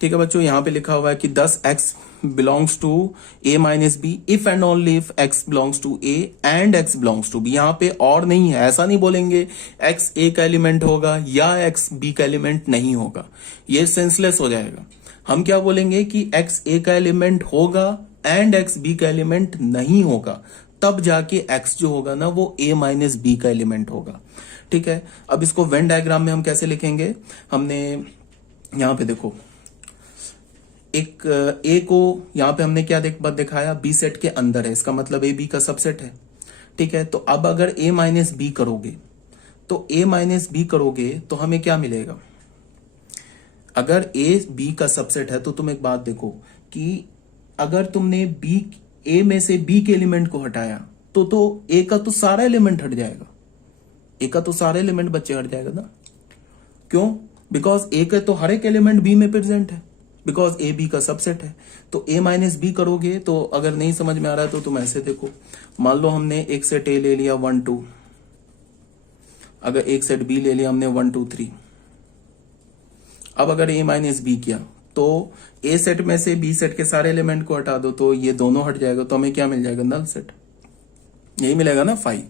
ठीक है बच्चों, यहाँ पे लिखा हुआ है कि 10x belongs to a minus B if and only if x belongs to a and x belongs to b। यहाँ पे और नहीं है, ऐसा नहीं बोलेंगे x a का एलिमेंट होगा या x b का एलिमेंट नहीं होगा, ये सेंसलेस हो जाएगा। हम क्या बोलेंगे कि x a का एलिमेंट होगा एंड x b का एलिमेंट नहीं होगा, तब जाके x जो होगा ना वो a माइनस बी का एलिमेंट होगा। ठीक है, अब इसको वेन डायग्राम में हम कैसे लिखेंगे, हमने यहाँ पे देखो एक ए को यहां पे हमने क्या दिखाया, बी सेट के अंदर है, इसका मतलब ए बी का सबसेट है। ठीक है, तो अब अगर ए माइनस बी करोगे तो ए माइनस बी करोगे तो हमें क्या मिलेगा, अगर ए बी का सबसेट है तो तुम एक बात देखो कि अगर तुमने बी ए में से बी के एलिमेंट को हटाया तो ए का तो सारा एलिमेंट हट जाएगा, ए का तो सारा एलिमेंट बच्चे हट जाएगा ना। क्यों? बिकॉज ए का तो हर एक एलिमेंट बी में प्रेजेंट है, बिकॉज ए बी का सबसेट है। तो ए माइनस बी करोगे तो अगर नहीं समझ में आ रहा है तो तुम ऐसे देखो, मान लो हमने एक सेट ए ले लिया 1 2, अगर एक सेट बी ले लिया हमने 1 2 3। अब अगर ए माइनस बी किया तो ए सेट में से बी सेट के सारे एलिमेंट को हटा दो तो ये दोनों हट जाएगा, तो हमें क्या मिल जाएगा, नल सेट, यही मिलेगा ना 5।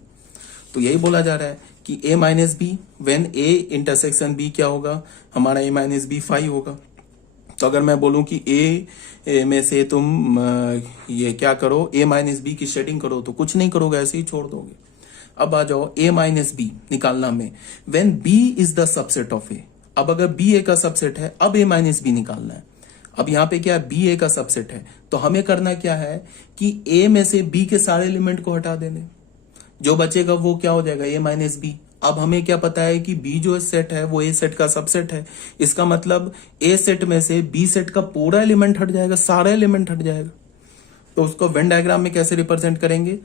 तो यही बोला जा रहा है कि A minus B when A intersection B क्या होगा, हमारा ए माइनस बी 5 होगा। तो अगर मैं बोलूं कि ए में से तुम ये क्या करो, ए माइनस बी की शेडिंग करो, तो कुछ नहीं करोगे, ऐसे ही छोड़ दोगे। अब आ जाओ ए माइनस बी निकालना में, when B is the subset of A. अब अगर बी ए का सबसेट है, अब ए माइनस बी निकालना है। अब यहाँ पे क्या, बी ए का सबसेट है, तो हमें करना क्या है कि ए में से बी के सारे एलिमेंट को हटा देने, जो बचेगा वो क्या हो जाएगा, ए माइनस बी। अब हमें क्या पता है कि बी जो सेट है वो ए सेट का सबसेट है, इसका मतलब ए सेट में से बी सेट का पूरा एलिमेंट हट जाएगा, सारा एलिमेंट हट जाएगा। तो उसको वेन डायग्राम में कैसे रिप्रेजेंट करेंगे,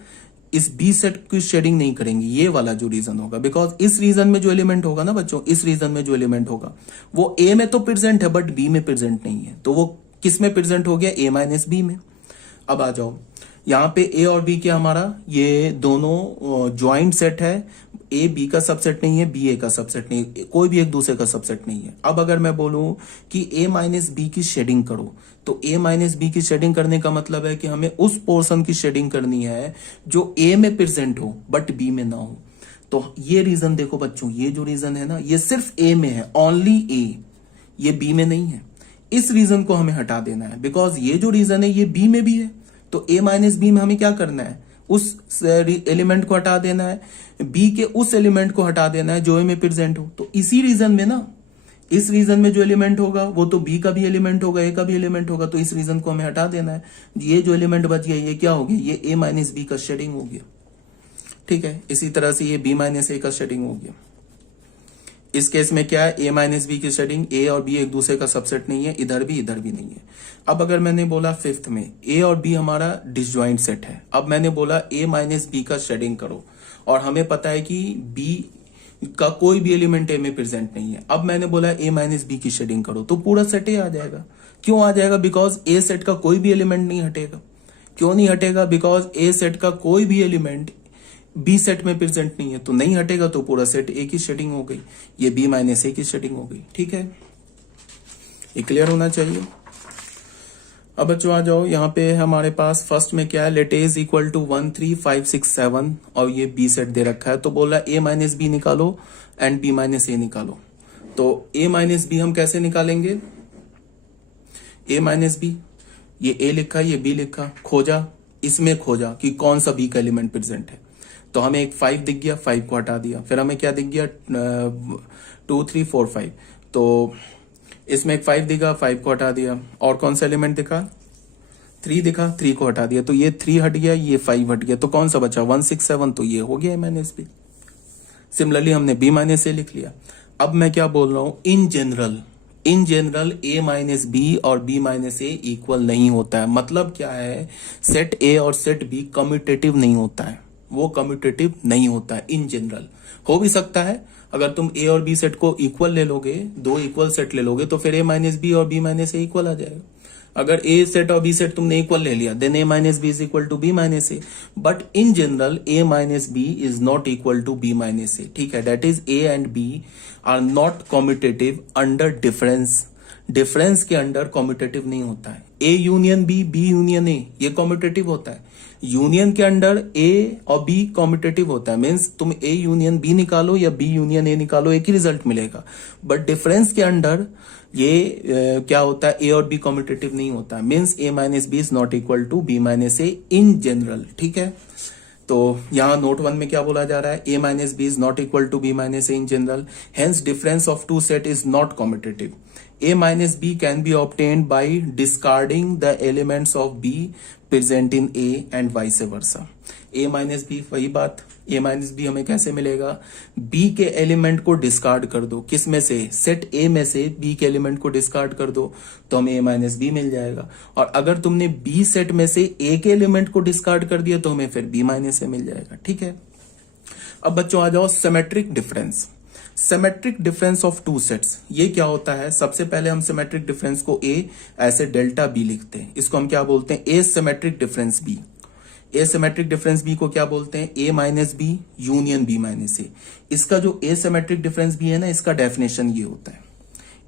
इस बी सेट की शेडिंग नहीं करेंगे, ये वाला जो रीजन होगा, बिकॉज इस रीजन में जो एलिमेंट होगा ना बच्चों, इस रीजन में जो एलिमेंट होगा वो ए में तो प्रेजेंट है बट बी में प्रेजेंट नहीं है, तो वो किस में प्रेजेंट हो गया, ए माइनस बी में। अब आ जाओ यहाँ पे ए और बी क्या, हमारा ये दोनों ज्वाइंट सेट है, ए बी का सबसेट नहीं है, बी ए का सबसेट नहीं है, कोई भी एक दूसरे का सबसेट नहीं है। अब अगर मैं बोलूं कि ए माइनस बी की शेडिंग करो, तो ए माइनस बी की शेडिंग करने का मतलब है कि हमें उस पोर्शन की शेडिंग करनी है जो ए में प्रेजेंट हो बट बी में ना हो। तो ये रीजन देखो बच्चों, ये जो रीजन है ना ये सिर्फ ए में है, ओनली ए, ये बी में नहीं है। इस रीजन को हमें हटा देना है, बिकॉज ये जो रीजन है ये बी में भी है, तो ए माइनस बी में हमें क्या करना है, उस एलिमेंट को हटा देना है, बी के उस एलिमेंट को हटा देना है जो ए में प्रेजेंट हो। तो इसी रीजन में ना, इस रीजन में जो एलिमेंट होगा वो तो बी का भी एलिमेंट होगा, ए का भी एलिमेंट होगा, तो इस रीजन को हमें हटा देना है। ये जो एलिमेंट बच गया ये क्या हो गया, ये ए माइनस बी का शेडिंग हो गया। ठीक है, इसी तरह से ये बी माइनस ए का शेडिंग हो गया। इस केस में क्या है, ए माइनस बी की शेडिंग, ए और बी एक दूसरे का सबसेट नहीं है, इधर भी नहीं है। अब अगर मैंने बोला फिफ्थ में ए और बी हमारा डिसजॉइंट सेट है, अब मैंने बोला ए माइनस बी का शेडिंग करो, और हमें पता है कि बी का कोई भी एलिमेंट ए में प्रेजेंट नहीं है। अब मैंने बोला ए माइनस बी की शेडिंग करो, तो पूरा सेट ए आ जाएगा। क्यों आ जाएगा, बिकॉज ए सेट का कोई भी एलिमेंट नहीं हटेगा। क्यों नहीं हटेगा, बिकॉज ए सेट का कोई भी एलिमेंट बी सेट में प्रेजेंट नहीं है, तो नहीं हटेगा, तो पूरा सेट ए की शेडिंग हो गई, ये बी माइनस ए की शेडिंग हो गई। ठीक है, ये क्लियर होना चाहिए। अब बच्चों आ जाओ, यहाँ पे हमारे पास फर्स्ट में क्या है, let A is equal to 1 3 5 6 7 और ये बी सेट दे रखा है, तो बोला ए माइनस बी निकालो एंड बी माइनस ए निकालो। तो ए माइनस बी हम कैसे निकालेंगे, ए माइनस बी, ये ए लिखा ये बी लिखा, खोजा, इसमें खोजा कि कौन सा बी का एलिमेंट प्रेजेंट है, तो हमें एक 5 दिख गया, 5 को हटा दिया। फिर हमें क्या दिख गया, 2 3 4 5, तो इसमें एक 5 दिखा, 5 को हटा दिया। और कौन सा एलिमेंट दिखा, 3 दिखा, 3 को हटा दिया, तो ये 3 हट गया, ये 5 हट गया, तो कौन सा बचा, 1 6 7, तो ये हो गया ए माइनस बी। सिमिलरली हमने बी माइनस ए लिख लिया। अब मैं क्या बोल रहा हूं, in general A minus B और बी माइनस ए इक्वल नहीं होता है। मतलब क्या है, सेट ए और सेट बी कम्यूटेटिव नहीं होता है, वो कम्यूटेटिव नहीं होता है। इन जनरल हो भी सकता है, अगर तुम ए और बी सेट को इक्वल ले लोगे, दो इक्वल सेट ले लोगे, तो फिर ए माइनस बी और बी माइनस ए इक्वल आ जाएगा। अगर ए सेट और बी सेट तुमने इक्वल ले लिया, then A minus B is equal to B minus A. But in general A minus B is not equal to B minus A. ठीक है, that is A and B are not commutative under difference के under commutative नहीं होता है। A union B, B union A, ये commutative होता है। Union के अंडर ए और बी कॉम्यूटेटिव होता है, मीन्स तुम ए यूनियन बी निकालो या बी यूनियन ए निकालो, एक ही रिजल्ट मिलेगा। बट डिफरेंस के अंडर ये क्या होता है, ए और बी कॉम्यूटेटिव नहीं होता है, means A minus B is not equal to B minus A in general. ठीक है, तो यहां नोट 1 में क्या बोला जा रहा है, A minus B is not equal to B minus A in general, hence difference of two set is not commutative. A minus B can be obtained by discarding the elements of B present in A and vice versa. A minus B, वही बात, A minus B हमें कैसे मिलेगा, B के element को discard कर दो, किस में से, सेट A में से B के एलिमेंट को डिस्कार्ड कर दो तो हमें A minus B मिल जाएगा। और अगर तुमने B सेट में से A के एलिमेंट को डिस्कार्ड कर दिया तो हमें फिर B minus A मिल जाएगा। ठीक है, अब बच्चों आ जाओ symmetric difference. Symmetric difference of two sets, ये क्या होता है, सबसे पहले हम सिमेट्रिक डिफरेंस को ए ऐसे डेल्टा बी लिखते हैं, इसको हम क्या बोलते हैं, A symmetric difference B. A symmetric difference B को क्या बोलते हैं, A minus B union B minus A. इसका जो ए सिमेट्रिक डिफरेंस बी है ना, इसका डेफिनेशन ये होता है,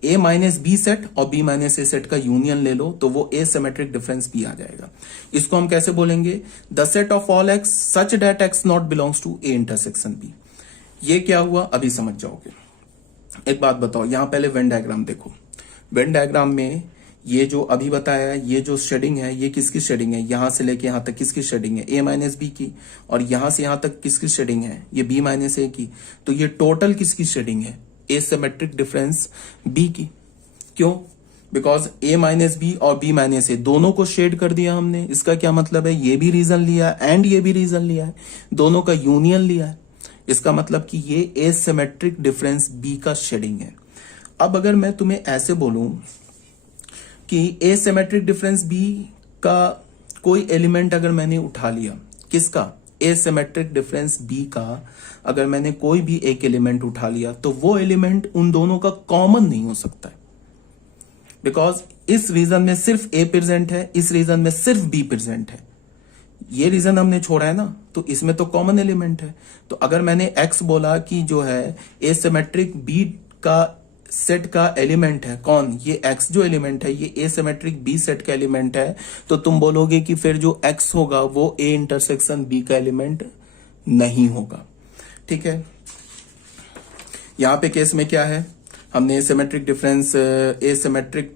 ए माइनस बी सेट और बी माइनस ए सेट का यूनियन ले लो तो वो ए सिमेट्रिक डिफरेंस बी आ जाएगा। इसको हम कैसे बोलेंगे, the set of all x such that x not belongs to A intersection B. ये क्या हुआ अभी समझ जाओगे। एक बात बताओ, यहां पहले वेन डायग्राम देखो। वेन डायग्राम में ये जो अभी बताया है, ये जो शेडिंग है, ये किसकी शेडिंग है, यहां से लेके यहां तक किसकी शेडिंग है, ए माइनस बी की, और यहां से यहां तक किसकी शेडिंग है, ये बी माइनस ए की। तो ये टोटल किसकी शेडिंग है, ए सिमेट्रिक डिफरेंस बी की। क्यों, बिकॉज ए माइनस बी और बी माइनस ए दोनों को शेड कर दिया हमने। इसका क्या मतलब है, ये भी रीजन लिया एंड ये भी रीजन लिया है, दोनों का यूनियन लिया है। इसका मतलब कि ये एसिमेट्रिक डिफरेंस बी का शेडिंग है। अब अगर मैं तुम्हें ऐसे बोलूं कि एसिमेट्रिक डिफरेंस बी का कोई एलिमेंट अगर मैंने उठा लिया, किसका, एसिमेट्रिक डिफरेंस बी का अगर मैंने कोई भी एक एलिमेंट उठा लिया तो वो एलिमेंट उन दोनों का कॉमन नहीं हो सकता है, बिकॉज इस रीजन में सिर्फ ए प्रेजेंट है, इस रीजन में सिर्फ बी प्रेजेंट है। ये रीजन हमने छोड़ा है ना, तो इसमें तो कॉमन एलिमेंट है। तो अगर मैंने x बोला कि जो है एसिमेट्रिक बी का सेट का एलिमेंट है, कौन, ये x जो एलिमेंट है ये एसिमेट्रिक बी सेट का एलिमेंट है, तो तुम बोलोगे कि फिर जो x होगा वो a इंटरसेक्शन b का एलिमेंट नहीं होगा। ठीक है, यहां पे केस में क्या है, हमने एसिमेट्रिक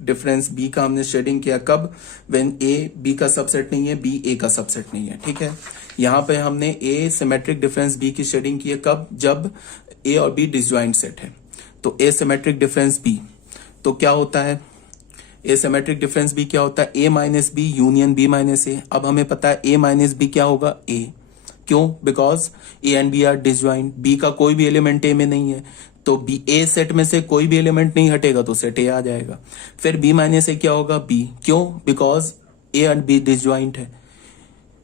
डिफरेंस बी का हमने शेडिंग किया कब, व्हेन ए बी का सबसेट नहीं है, बी ए का सबसेट नहीं है। ठीक है, यहां पे हमने ए सिमेट्रिक डिफरेंस बी की शेडिंग की है कब, जब ए और बी डिसजॉइंट सेट है। तो ए सिमेट्रिक डिफरेंस बी तो क्या होता है, ए सिमेट्रिक डिफरेंस बी क्या होता है, A minus B union B minus A. अब हमें पता है ए माइनस बी क्या होगा, ए। क्यों, because A and B are disjoint, B का कोई भी एलिमेंट ए में नहीं है, तो बी ए सेट में से कोई भी एलिमेंट नहीं हटेगा तो सेट ए आ जाएगा। फिर बी माइनस ए क्या होगा, बी। क्यों, because A and B disjoint है,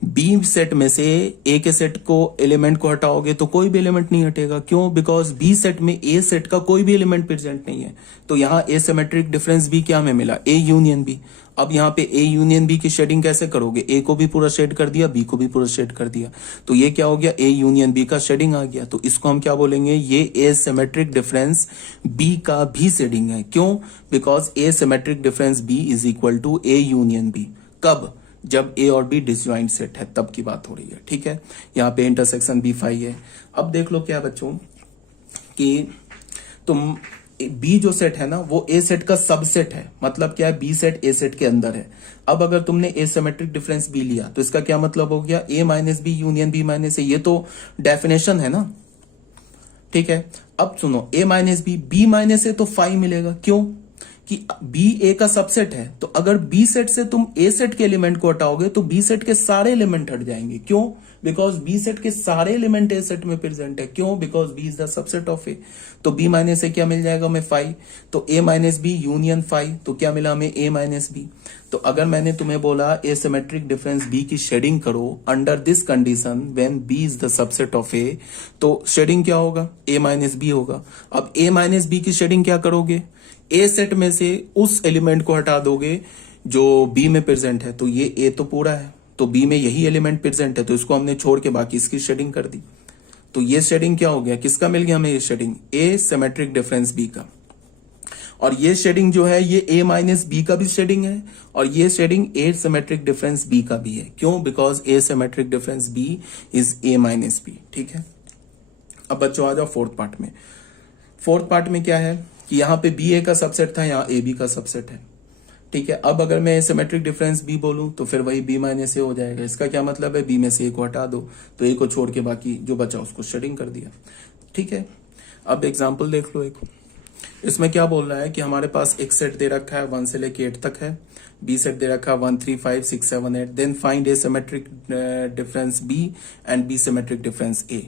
बी सेट में से ए के सेट को एलिमेंट को हटाओगे तो कोई भी एलिमेंट नहीं हटेगा। क्यों, बिकॉज बी सेट में ए सेट का कोई भी एलिमेंट प्रेजेंट नहीं है। तो यहां एसिमेट्रिक डिफरेंस बी क्या हमें मिला, ए यूनियन बी। अब यहाँ पे ए यूनियन बी की शेडिंग कैसे करोगे, ए को भी पूरा शेड कर दिया, बी को भी पूरा शेड कर दिया, तो ये क्या हो गया, ए यूनियन बी का शेडिंग आ गया। तो इसको हम क्या बोलेंगे, ये एसिमेट्रिक डिफरेंस बी का भी शेडिंग है। क्यों, because A symmetric difference B is equal to A union B. कब, जब ए और बी डिसजॉइंट सेट है तब की बात हो रही है। ठीक है, यहाँ पे इंटरसेक्शन बी फाई है। अब देख लो क्या बच्चों कि तुम बी जो सेट है ना वो ए सेट का सबसेट है, मतलब क्या है, बी सेट ए सेट के अंदर है। अब अगर तुमने एसिमेट्रिक डिफरेंस बी लिया तो इसका क्या मतलब हो गया, A minus B union B minus A, ये तो डेफिनेशन है ना। ठीक है, अब सुनो, A minus B minus A तो फाई मिलेगा। क्यों, कि बी ए का सबसेट है, तो अगर बी सेट से तुम ए सेट के एलिमेंट को हटाओगे तो बी सेट के सारे एलिमेंट हट जाएंगे। क्यों, बिकॉज बी सेट के सारे एलिमेंट ए सेट में प्रेजेंट है। क्यों, because B is the subset of A. तो बी माइनस ए क्या मिल जाएगा हमें, फाई। तो ए माइनस बी यूनियन फाई, तो क्या मिला हमें, ए माइनस बी। तो अगर मैंने तुम्हें बोला एसिमेट्रिक डिफरेंस बी की शेडिंग करो under this condition when B is the subset of A, तो शेडिंग क्या होगा, ए माइनस बी होगा। अब ए माइनस बी की शेडिंग क्या करोगे, ए सेट में से उस एलिमेंट को हटा दोगे जो बी में प्रेजेंट है, तो ये ए तो पूरा है, तो बी में यही एलिमेंट प्रेजेंट है, तो इसको हमने छोड़ के बाकी इसकी शेडिंग कर दी। तो ये शेडिंग क्या हो गया, किसका मिल गया हमें, ये shading A symmetric difference B का। और ये शेडिंग जो है ये a माइनस बी का भी शेडिंग है, और ये shading A symmetric difference b का भी है। क्यों? Because A symmetric difference b is a minus B. ठीक है, अब बच्चों आ जाओ फोर्थ पार्ट में। फोर्थ पार्ट में क्या है कि यहाँ पे बी ए का सबसेट था, यहाँ ए बी का सबसेट है। ठीक है, अब अगर मैं सिमेट्रिक डिफरेंस बी बोलूं तो फिर वही बी माइनस ए हो जाएगा। इसका क्या मतलब है? बी में से ए को हटा दो, तो ए को छोड़ के बाकी जो बचा उसको शेडिंग कर दिया। ठीक है, अब एग्जाम्पल देख लो एक। इसमें क्या बोल रहा है कि हमारे पास एक सेट दे रखा है 1 से लेके 8 तक है, बी सेट दे रखा है 1 3 5 6 7 8, then find A symmetric difference B and B symmetric difference A.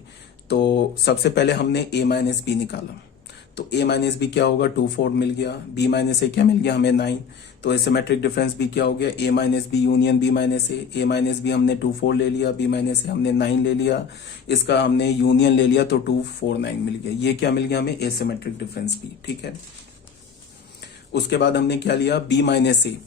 तो सबसे पहले हमने ए माइनस बी निकाला, तो a माइनस बी क्या होगा? 2 4 मिल गया। b माइनस ए क्या मिल गया हमें? 9। तो ए सिमेट्रिक डिफरेंस b क्या हो गया? a minus B union b minus A. a minus B हमने 2 4 ले लिया, b माइनस ए हमने 9 ले लिया, इसका हमने यूनियन ले लिया तो 2 4 9 मिल गया। ये क्या मिल गया हमें? ए सिमेट्रिक डिफरेंस b। ठीक है, उसके बाद हमने क्या लिया? b minus A.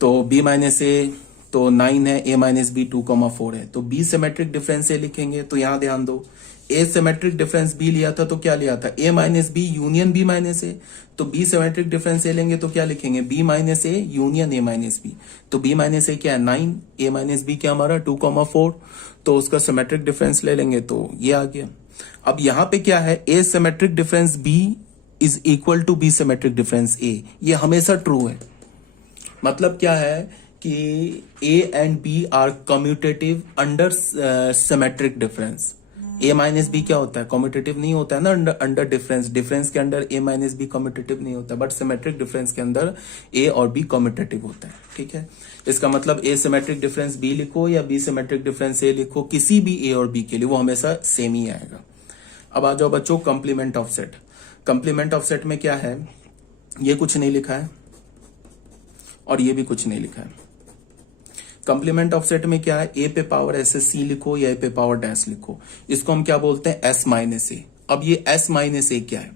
तो b माइनस ए तो 9 है, a माइनस बी 2,4 है, तो b सिमेट्रिक डिफरेंस ए लिखेंगे। तो यहां ध्यान दो, ए सिमेट्रिक डिफरेंस बी लिया था तो क्या लिया था? A minus B union B minus A. तो बी सिमेट्रिक डिफरेंस ए लेंगे तो क्या लिखेंगे? B minus A union A minus B. तो बी माइनस ए क्या है? 9, ए माइनस बी क्या हमारा? 2,4। तो उसका सिमेट्रिक डिफरेंस ले लेंगे तो ये आ गया। अब यहां पे क्या है? A symmetric difference B is equal to B symmetric difference A. ये हमेशा ट्रू है। मतलब क्या है कि A and B are commutative under symmetric difference. A minus B क्या होता है? कम्यूटेटिव नहीं होता है ना अंडर डिफरेंस। डिफरेंस के अंदर ए माइनस बी कम्यूटेटिव नहीं होता, बट सिमेट्रिक डिफरेंस के अंदर ए और बी कम्यूटेटिव होता है। ठीक है, इसका मतलब ए सिमेट्रिक डिफरेंस बी लिखो या बी सिमेट्रिक डिफरेंस ए लिखो, किसी भी ए और बी के लिए वो हमेशा सेम ही आएगा। अब आ जाओ बच्चों complement of set. Complement of set में क्या है? ये कुछ नहीं लिखा है और ये भी कुछ नहीं लिखा है। कंप्लीमेंट ऑफ सेट में क्या है? ए पे पावर एस सी लिखो या ए पे पावर डैश लिखो। इसको हम क्या बोलते हैं? S minus A. अब ये एस माइनस ए क्या है?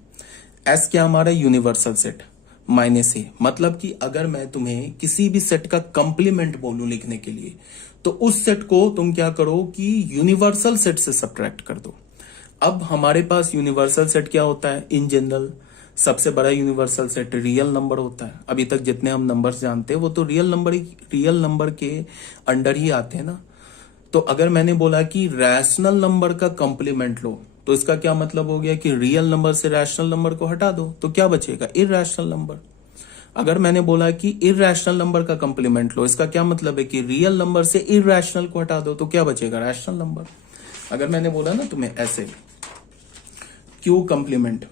एस क्या हमारा? यूनिवर्सल सेट माइनस ए। मतलब कि अगर मैं तुम्हें किसी भी सेट का कंप्लीमेंट बोलूं लिखने के लिए, तो उस सेट को तुम क्या करो कि यूनिवर्सल सेट से सब्ट्रैक्ट कर दो। अब हमारे पास यूनिवर्सल सेट क्या होता है? इन जनरल सबसे बड़ा यूनिवर्सल सेट रियल नंबर होता है। अभी तक जितने हम नंबर्स जानते हैं वो तो रियल नंबर के अंडर ही आते हैं ना। तो अगर मैंने बोला कि रैशनल नंबर का कंप्लीमेंट लो, तो इसका क्या मतलब हो गया कि रियल नंबर से रैशनल नंबर को हटा दो तो क्या बचेगा? Irrational number. अगर मैंने बोला कि इरैशनल नंबर का कंप्लीमेंट लो, इसका क्या मतलब है कि रियल नंबर से इरैशनल को हटा दो तो क्या बचेगा? Rational number. अगर मैंने बोला ना तुम्हें ऐसे क्यू कंप्लीमेंट,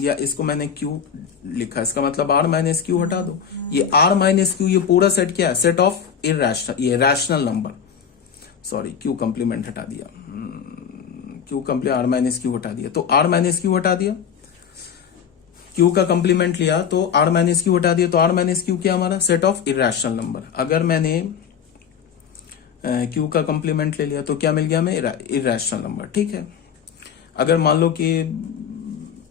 या इसको मैंने क्यू लिखा, इसका मतलब आर माइनस क्यू हटा दो। ये आर माइनस क्यू ये पूरा सेट क्या है? सेट ऑफ इरैशनल, ये rational number. Sorry, Q complement हटा दिया, Q complement R minus Q हटा दिया, तो आर माइनस क्यू हटा दिया। क्यू का कंप्लीमेंट लिया तो आर माइनस क्यू हटा दिया, तो आर माइनस क्यू क्या हमारा? Set of irrational number. अगर मैंने क्यू का कंप्लीमेंट ले लिया तो क्या मिल गया हमें? Irrational number. ठीक है, अगर मान लो कि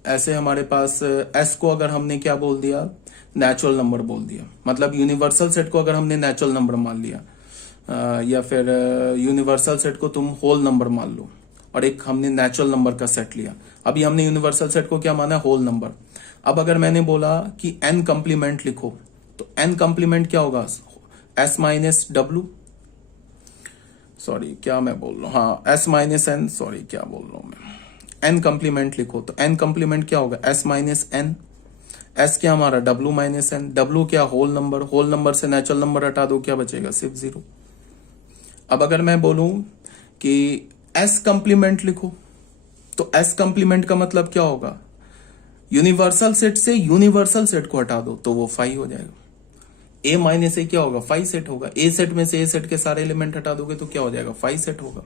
ऐसे हमारे पास एस को अगर हमने क्या बोल दिया? नेचुरल नंबर बोल दिया, मतलब यूनिवर्सल सेट को अगर हमने नेचुरल नंबर मान लिया, या फिर यूनिवर्सल सेट को तुम होल नंबर मान लो, और एक हमने नेचुरल नंबर का सेट लिया। अभी हमने यूनिवर्सल सेट को क्या माना? Whole number. अब अगर मैंने बोला कि एन कंप्लीमेंट लिखो, तो एन कंप्लीमेंट क्या होगा? एस माइनस डब्ल्यू, सॉरी क्या मैं बोल रहा हूं, हाँ एस माइनस एन, सॉरी क्या बोल रहा हूं मैं, एन कंप्लीमेंट लिखो तो एन कंप्लीमेंट क्या होगा? S minus N. एस क्या हमारा? W minus N. डब्ल्यू क्या? Whole number. होल नंबर से नेचुरल नंबर हटा दो, क्या बचेगा? सिर्फ 0। अब अगर मैं बोलूं कि एस कंप्लीमेंट लिखो, तो एस कंप्लीमेंट का मतलब क्या होगा? यूनिवर्सल सेट से यूनिवर्सल सेट को हटा दो तो वो 5 हो जाएगा। ए माइनस ए क्या होगा? 5 सेट होगा। ए सेट में से ए सेट के सारे एलिमेंट हटा दोगे तो क्या हो जाएगा? 5 सेट होगा।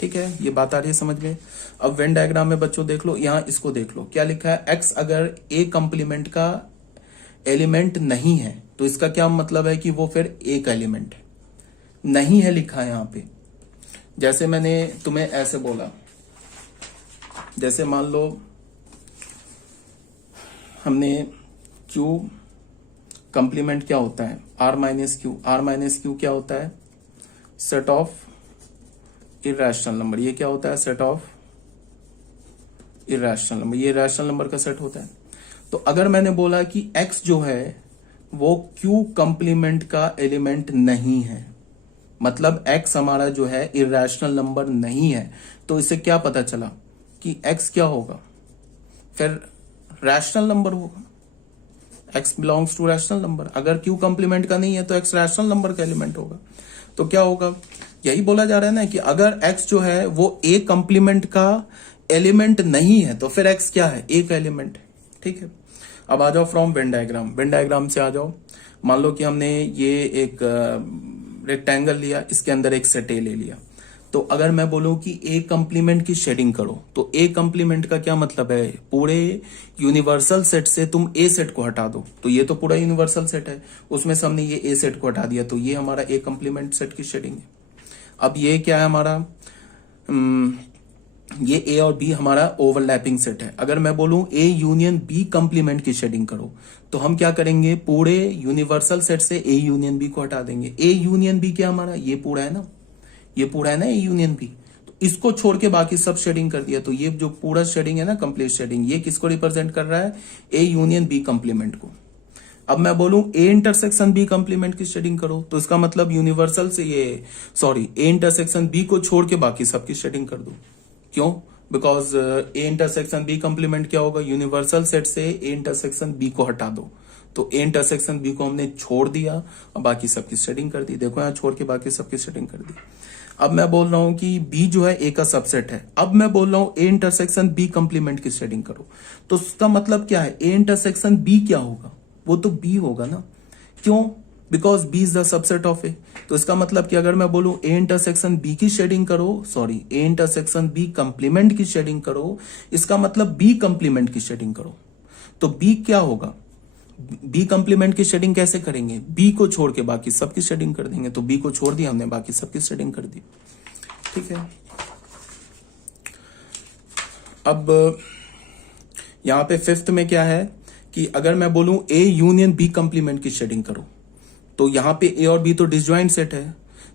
ठीक है, ये बात आ रही है समझ में? अब वेन डायग्राम में बच्चों देख लो, यहां इसको देख लो क्या लिखा है? एक्स अगर ए कंप्लीमेंट का एलिमेंट नहीं है तो इसका क्या मतलब है कि वो फिर ए का एलिमेंट है। नहीं है लिखा है यहां पे। जैसे मैंने तुम्हें ऐसे बोला, जैसे मान लो हमने क्यू कंप्लीमेंट क्या होता है? R minus Q. R minus Q क्या होता है? Set of irrational number. ये क्या होता है? Set of irrational number. ये रैशनल नंबर का सेट होता है। तो अगर मैंने बोला कि x जो है वो q कंप्लीमेंट का एलिमेंट नहीं है, मतलब x हमारा जो है इरेशनल नंबर नहीं है, तो इससे क्या पता चला कि x क्या होगा, फिर रैशनल नंबर होगा। x belongs to rational number. अगर q कंप्लीमेंट का नहीं है तो x रैशनल नंबर का एलिमेंट होगा। तो क्या होगा, यही बोला जा रहा है ना कि अगर x जो है वो a कंप्लीमेंट का एलिमेंट नहीं है तो फिर x क्या है, a का एलिमेंट है। ठीक है, अब आ जाओ from Venn diagram. Venn diagram से आ जाओ, मान लो कि हमने ये एक रेक्टेंगल लिया, इसके अंदर एक सेट ए ले लिया। तो अगर मैं बोलूं कि ए कंप्लीमेंट की शेडिंग करो, तो ए कंप्लीमेंट का क्या मतलब है, पूरे यूनिवर्सल सेट से तुम ए सेट को हटा दो। तो ये तो पूरा यूनिवर्सल सेट है, उसमें से हमने ये ए सेट को हटा दिया, तो ये हमारा ए कंप्लीमेंट सेट की शेडिंग है। अब ये क्या है हमारा, ये ए और बी हमारा ओवरलैपिंग सेट है। अगर मैं बोलूं ए यूनियन बी कंप्लीमेंट की शेडिंग करो, तो हम क्या करेंगे, पूरे यूनिवर्सल सेट से ए यूनियन बी को हटा देंगे। ए यूनियन बी क्या हमारा, ये पूरा है ना, ये पूरा है ना ए यूनियन बी, तो इसको छोड़ के बाकी सब शेडिंग कर दिया। तो ये जो पूरा शेडिंग है ना, कंप्लीट शेडिंग, ये किसको रिप्रेजेंट कर रहा है, ए यूनियन बी कंप्लीमेंट को। अब मैं बोलूं ए इंटरसेक्शन बी कंप्लीमेंट की शेडिंग करो, तो इसका मतलब यूनिवर्सल से ये ए इंटरसेक्शन बी को छोड़ के बाकी सबकी शेडिंग कर दो। क्यों, because A intersection B complement क्या होगा, यूनिवर्सल सेट से ए इंटरसेक्शन बी को हटा दो। तो ए इंटरसेक्शन बी को हमने छोड़ दिया और बाकी सबकी शेडिंग कर दी। देखो यहां छोड़ के बाकी सबकी शेडिंग कर दी। अब मैं बोल रहा हूं कि बी जो है ए का सबसेट है। अब मैं बोल रहा हूं ए इंटरसेक्शन बी कंप्लीमेंट की शेडिंग करो, तो उसका मतलब क्या है, ए इंटरसेक्शन बी क्या होगा, वो तो बी होगा ना। क्यों, because B is the subset of A. तो इसका मतलब कि अगर मैं बोलूं ए इंटरसेक्शन बी की शेडिंग करो, sorry A intersection B complement की शेडिंग करो, इसका मतलब बी कंप्लीमेंट की शेडिंग करो। तो बी क्या होगा, बी कंप्लीमेंट की शेडिंग कैसे करेंगे, बी को छोड़ के बाकी सबकी शेडिंग कर देंगे। तो बी को छोड़ दिया हमने, बाकी सबकी शेडिंग कर दी। ठीक है, अब यहां पे फिफ्थ में क्या है कि अगर मैं बोलूं ए यूनियन बी कंप्लीमेंट की शेडिंग करो, तो यहां पे ए और बी तो डिसजॉइंट सेट है,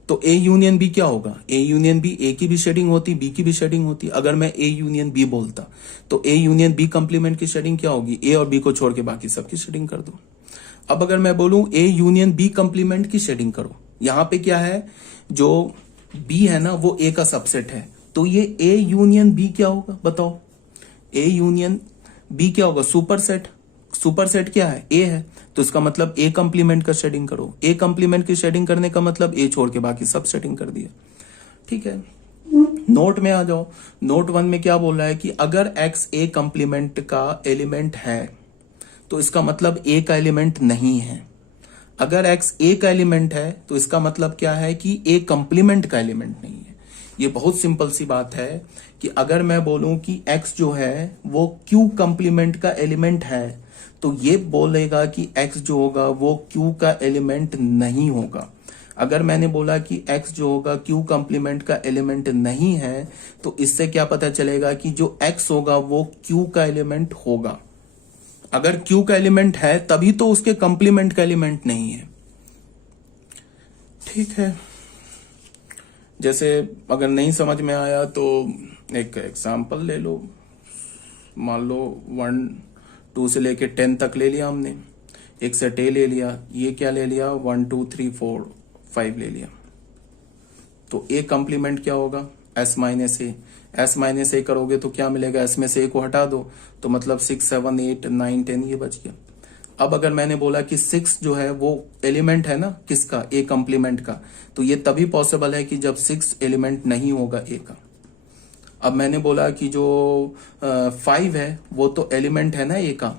तो ए यूनियन बी क्या होगा, ए यूनियन बी, ए की भी शेडिंग होती, बी की भी शेडिंग होती। अगर मैं ए यूनियन बी बोलता तो ए यूनियन बी कंप्लीमेंट की शेडिंग क्या होगी, ए और बी को छोड़ के बाकी सबकी शेडिंग कर दो। अब अगर मैं बोलूं ए यूनियन बी कंप्लीमेंट की शेडिंग करो, यहां पे क्या है, जो बी है ना वो ए का सबसेट है, तो ये ए यूनियन बी क्या होगा बताओ, ए यूनियन बी क्या होगा, सुपर सेट। सुपर सेट क्या है, ए है, तो इसका मतलब ए कंप्लीमेंट का शेडिंग करो। ए कंप्लीमेंट की शेडिंग करने का मतलब ए छोड़ के बाकी सब शेडिंग कर दिया। ठीक है, नोट में आ जाओ। नोट 1 में क्या बोल रहा है कि अगर एक्स ए कंप्लीमेंट का एलिमेंट है तो इसका मतलब ए का एलिमेंट नहीं है। अगर एक्स ए का एलिमेंट है तो इसका मतलब क्या है कि ए कंप्लीमेंट का एलिमेंट नहीं है। ये बहुत सिंपल सी बात है कि अगर मैं बोलूं कि एक्स जो है वो क्यू कंप्लीमेंट का एलिमेंट है, तो ये बोलेगा कि x जो होगा वो q का एलिमेंट नहीं होगा। अगर मैंने बोला कि x जो होगा q कंप्लीमेंट का एलिमेंट नहीं है, तो इससे क्या पता चलेगा कि जो x होगा वो q का एलिमेंट होगा। अगर q का एलिमेंट है तभी तो उसके कंप्लीमेंट का एलिमेंट नहीं है। ठीक है, जैसे अगर नहीं समझ में आया तो एक एग्जांपल ले लो। मान लो 1 2 से लेके 10 तक ले लिया हमने, एक सेट ए ले लिया, ये क्या ले लिया 1 2 3 4 5 ले लिया। तो ए कंप्लीमेंट क्या होगा, एस माइनस ए। एस माइनस ए करोगे तो क्या मिलेगा, एस में से ए को हटा दो तो मतलब 6 7 8 9 10 ये बच गया। अब अगर मैंने बोला कि 6 जो है वो एलिमेंट है ना किसका, ए कंप्लीमेंट का, तो ये तभी पॉसिबल है कि जब 6 एलिमेंट नहीं होगा ए का। अब मैंने बोला कि जो 5 है वो तो एलिमेंट है ना ए का,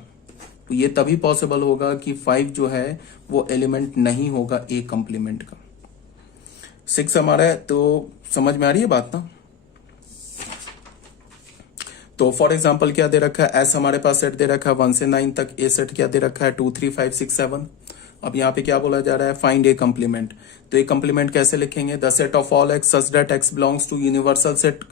तो ये तभी पॉसिबल होगा कि 5 जो है वो एलिमेंट नहीं होगा ए कंप्लीमेंट का। 6 हमारा है, तो समझ में आ रही है बात ना। तो फॉर एग्जांपल क्या दे रखा है, एस हमारे पास सेट दे रखा है 1 से 9 तक, ए सेट क्या दे रखा है 2 3 5 6 7। अब यहाँ पे क्या बोला जा रहा है, फाइंड ए कंप्लीमेंट। तो ए कंप्लीमेंट कैसे लिखेंगे, the set of all x such that x belongs to universal set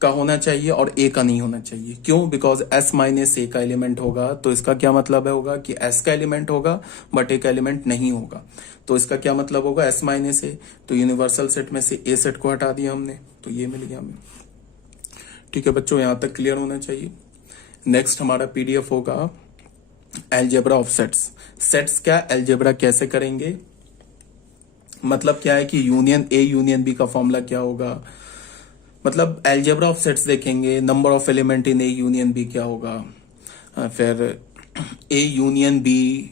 का होना चाहिए और ए का नहीं होना चाहिए। क्यों, बिकॉज एस माइनस ए का एलिमेंट होगा, तो इसका क्या मतलब है होगा कि एस का एलिमेंट होगा बट ए का एलिमेंट नहीं होगा। तो इसका क्या मतलब होगा, एस माइनस ए, तो यूनिवर्सल सेट में से ए सेट को हटा दिया हमने, तो ये मिल गया हमें। ठीक है बच्चों, यहां तक क्लियर होना चाहिए। नेक्स्ट हमारा पीडीएफ होगा एल्जेब्रा ऑफ सेट्स। सेट्स क्या, एल्जेब्रा कैसे करेंगे, मतलब क्या है कि यूनियन ए यूनियन बी का फॉर्मूला क्या होगा, मतलब एल्जेब्रा ऑफ सेट्स देखेंगे, number of element in A union B क्या होगा, फिर A union B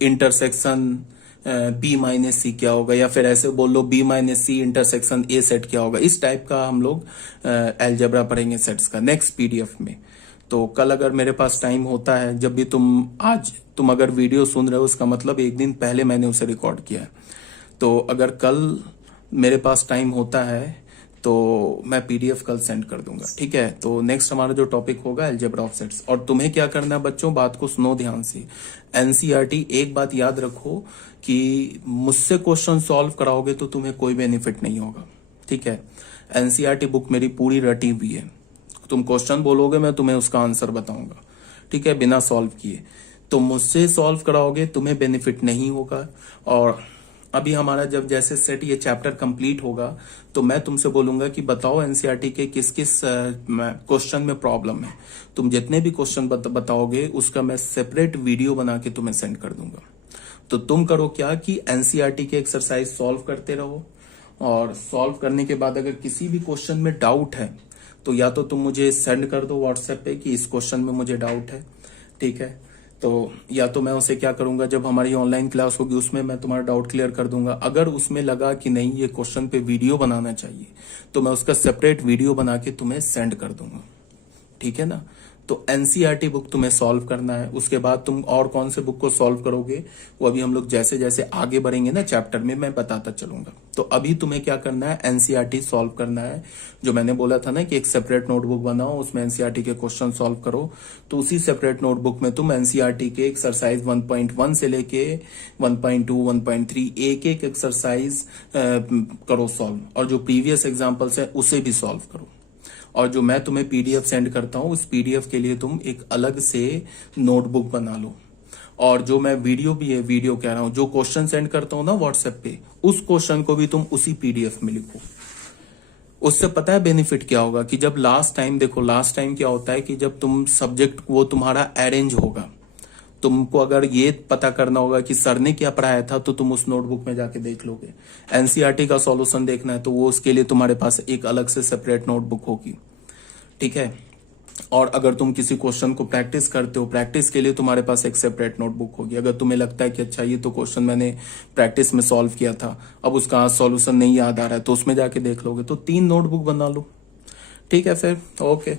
intersection B minus C क्या होगा, या फिर ऐसे बोल लो B minus C intersection A set क्या होगा। इस टाइप का हम लोग एल्जेब्रा पढ़ेंगे सेट्स का नेक्स्ट पीडीएफ में। तो कल अगर मेरे पास टाइम होता है, जब भी आज तुम अगर वीडियो सुन रहे हो, उसका मतलब एक दिन पहले मैंने उसे रिकॉर्ड किया है। तो अगर कल मेरे पास टाइम होता है तो मैं पीडीएफ कल सेंड कर दूंगा, ठीक है। तो नेक्स्ट हमारा जो टॉपिक होगा एल्जेब्रा ऑफ सेट्स। और तुम्हें क्या करना है बच्चों, बात को सुनो ध्यान से। एनसीईआरटी, एक बात याद रखो कि मुझसे क्वेश्चन सॉल्व कराओगे तो तुम्हें कोई बेनिफिट नहीं होगा, ठीक है। एनसीईआरटी बुक मेरी पूरी रटी हुई है, तुम क्वेश्चन बोलोगे मैं तुम्हें उसका आंसर बताऊंगा, ठीक है, बिना सॉल्व किए। तो मुझसे सॉल्व कराओगे तुम्हें बेनिफिट नहीं होगा। और अभी हमारा जब जैसे सेट ये चैप्टर कंप्लीट होगा तो मैं तुमसे बोलूंगा कि बताओ एनसीईआरटी के किस किस क्वेश्चन में प्रॉब्लम है। तुम जितने भी क्वेश्चन बताओगे उसका मैं सेपरेट वीडियो बना के तुम्हें सेंड कर दूंगा। तो तुम करो क्या कि एनसीईआरटी के एक्सरसाइज सॉल्व करते रहो, और सॉल्व करने के बाद अगर किसी भी क्वेश्चन में डाउट है तो या तो तुम मुझे सेंड कर दो व्हाट्सएप पे कि इस क्वेश्चन में मुझे डाउट है, ठीक है। तो या तो मैं उसे क्या करूंगा, जब हमारी ऑनलाइन क्लास होगी उसमें मैं तुम्हारा डाउट क्लियर कर दूंगा। अगर उसमें लगा कि नहीं ये क्वेश्चन पे वीडियो बनाना चाहिए तो मैं उसका सेपरेट वीडियो बना के तुम्हें सेंड कर दूंगा, ठीक है ना। तो एनसीईआरटी बुक तुम्हें सॉल्व करना है, उसके बाद तुम और कौन से बुक को सॉल्व करोगे वो अभी हम लोग जैसे जैसे आगे बढ़ेंगे ना चैप्टर में मैं बताता चलूंगा। तो अभी तुम्हें क्या करना है, एनसीईआरटी सॉल्व करना है। जो मैंने बोला था ना कि एक सेपरेट नोटबुक बनाओ, उसमें एनसीईआरटी के क्वेश्चन सॉल्व करो। तो उसी सेपरेट नोटबुक में तुम एनसीईआरटी के एक्सरसाइज 1.1 से लेके 1.2 1.3 एक एक एक्सरसाइज करो सॉल्व, और जो प्रीवियस एग्जाम्पल्स है उसे भी सॉल्व करो। और जो मैं तुम्हें पीडीएफ सेंड करता हूं उस पीडीएफ के लिए तुम एक अलग से नोटबुक बना लो। और जो मैं वीडियो कह रहा हूं, जो क्वेश्चन सेंड करता हूं ना व्हाट्सएप पे, उस क्वेश्चन को भी तुम उसी पीडीएफ में लिखो। उससे पता है बेनिफिट क्या होगा कि जब लास्ट टाइम क्या होता है कि जब तुम सब्जेक्ट वो तुम्हारा अरेंज होगा, तुमको अगर ये पता करना होगा कि सर ने क्या पढ़ाया था तो तुम उस नोटबुक में जाके देख लोगे। एनसीईआरटी का सॉल्यूशन देखना है तो वो उसके लिए तुम्हारे पास एक अलग से सेपरेट नोटबुक होगी, ठीक है। और अगर तुम किसी क्वेश्चन को प्रैक्टिस करते हो, प्रैक्टिस के लिए तुम्हारे पास एक सेपरेट नोटबुक होगी। अगर तुम्हें लगता है कि अच्छा ये तो क्वेश्चन मैंने प्रैक्टिस में सॉल्व किया था, अब उसका सॉल्यूशन नहीं याद आ रहा है, तो उसमें जाके देख लोगे। तो 3 नोटबुक बना लो, ठीक है। फिर ओके।